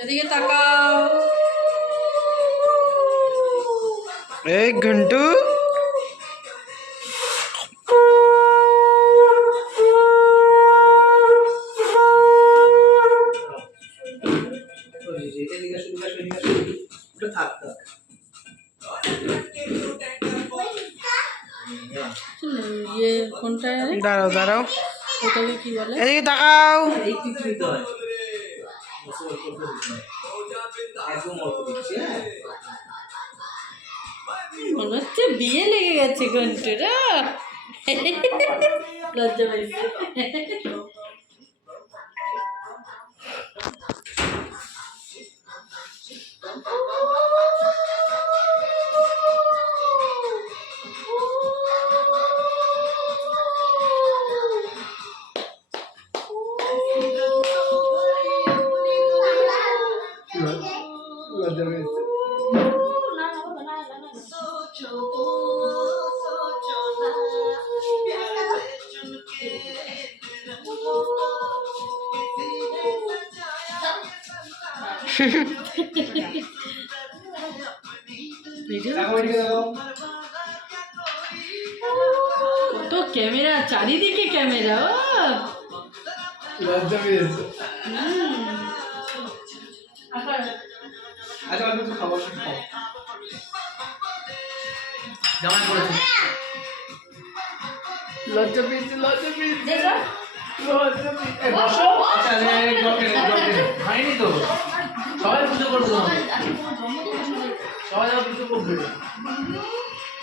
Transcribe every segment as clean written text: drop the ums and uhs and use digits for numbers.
এদিকে তাকাও। এই ঘন্টু ইয়ে কোনটা? দাঁড়াও দাঁড়াও, ওটাকে কি বলে? এদিকে তাকাও। মনে হচ্ছে বিয়ে লেগে গেছে ঘন্টুর। লজ্জা পাইছে। কত ক্যামেরা, চারিদিকে ক্যামেরা। লজ্জা পেয়েছে। আচ্ছা অল্প একটু খাবার খাও। জামাই পড়েছে। লজ্জা পেয়েছে, লজ্জা পেয়েছে। লজ্জা পেয়েছে। বসো। আচ্ছা হয়নি তো। সবাই পুজো করবো তোমাকে। সবাই পুজো করবে।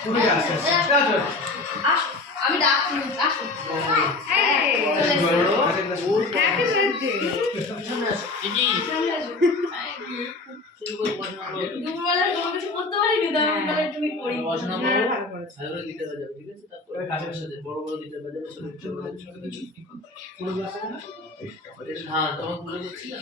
তুমি আসো। আসো। আমি ডাকছি, আসো। হ্যাঁ তোমার পুজো করছি না।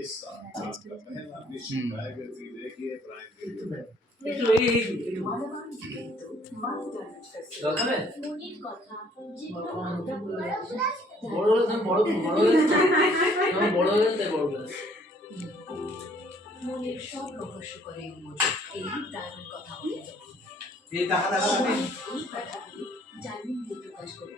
इस साल का पहला मिशन टाइगर भी देखिए प्राइम वीडियो में মনের সব রহস্য করে উন্মোচন এই ডায়মন্ড কথা বলে এই টাকা জামিন দিয়ে প্রকাশ করে